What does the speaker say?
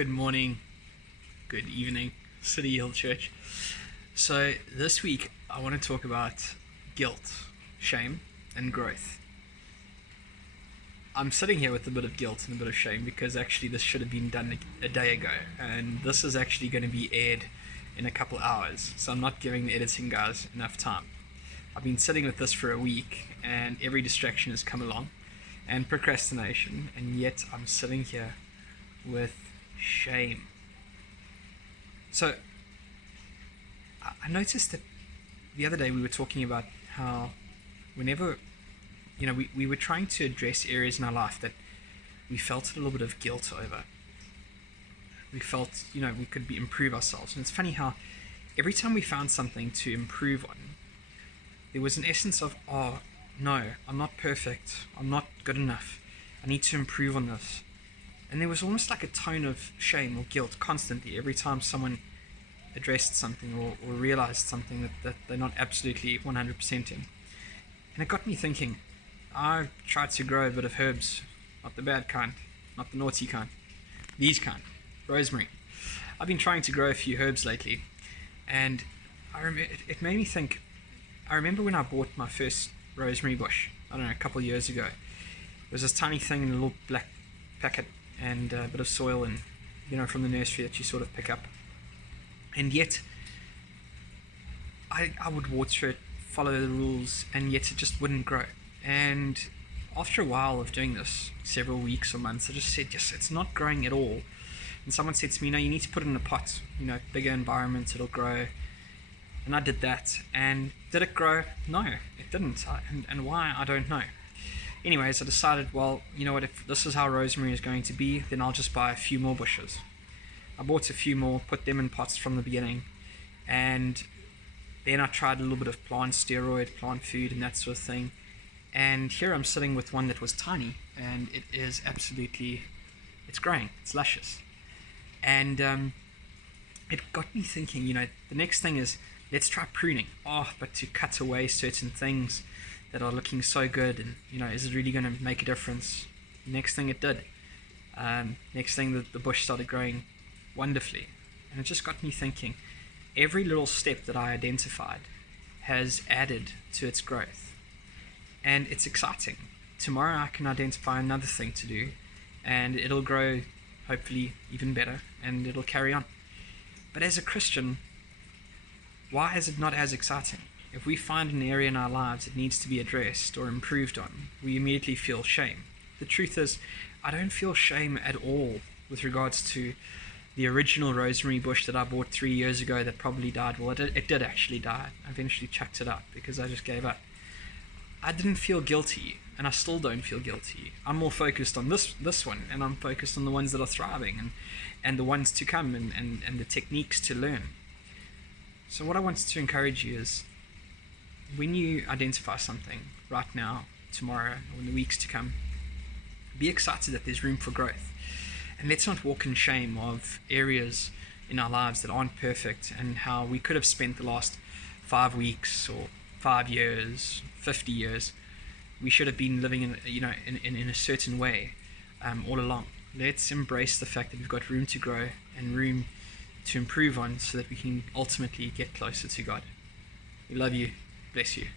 Good morning, good evening, City Hill Church. So, this week I want to talk about guilt, shame, and growth. I'm sitting here with a bit of guilt and a bit of shame because actually this should have been done a day ago, and this is actually going to be aired in a couple hours, so I'm not giving the editing guys enough time. I've been sitting with this for a week, and every distraction has come along, and procrastination, and yet I'm sitting here with shame. So I noticed that the other day we were talking about how whenever we were trying to address areas in our life that we felt a little bit of guilt over. We felt we could improve ourselves, and it's funny how every time we found something to improve on, there was an essence of, oh no, I'm not perfect, I'm not good enough, I need to improve on this. And there was almost like a tone of shame or guilt constantly every time someone addressed something or realized something that they're not absolutely 100%ing. And it got me thinking. I tried to grow a bit of herbs, not the bad kind, not the naughty kind, these kind, rosemary. I've been trying to grow a few herbs lately, and it made me think. I remember when I bought my first rosemary bush, I don't know, a couple of years ago. It was this tiny thing in a little black packet, and a bit of soil, and from the nursery that you sort of pick up. And yet I would water it, follow the rules, and yet it just wouldn't grow. And after a while of doing this, several weeks or months, I just said, yes, it's not growing at all. And someone said to me, no, you need to put it in a pot, bigger environment, it'll grow. And I did that, and did it grow? No, it didn't. And why, I don't know. Anyways, I decided, well, you know what, if this is how rosemary is going to be, then I'll just buy a few more bushes. I bought a few more, put them in pots from the beginning, and then I tried a little bit of plant steroid, plant food, and that sort of thing. And here I'm sitting with one that was tiny, and it is absolutely, it's growing, it's luscious. And it got me thinking, the next thing is, let's try pruning. But to cut away certain things that are looking so good, and is it really going to make a difference? Next thing it did. Next thing the bush started growing wonderfully, and it just got me thinking. Every little step that I identified has added to its growth, and it's exciting. Tomorrow I can identify another thing to do, and it'll grow hopefully even better, and it'll carry on. But as a Christian, why is it not as exciting? If we find an area in our lives that needs to be addressed or improved on, we immediately feel shame. The truth is, I don't feel shame at all with regards to the original rosemary bush that I bought 3 years ago that probably died. Well, it did actually die. I eventually chucked it up because I just gave up. I didn't feel guilty, and I still don't feel guilty. I'm more focused on this one, and I'm focused on the ones that are thriving and the ones to come and the techniques to learn. So what I wanted to encourage you is, when you identify something right now, tomorrow, or in the weeks to come, be excited that there's room for growth. And let's not walk in shame of areas in our lives that aren't perfect, and how we could have spent the last 5 weeks or 5 years, 50 years. We should have been living in a certain way all along. Let's embrace the fact that we've got room to grow and room to improve on, so that we can ultimately get closer to God. We love you. Bless you.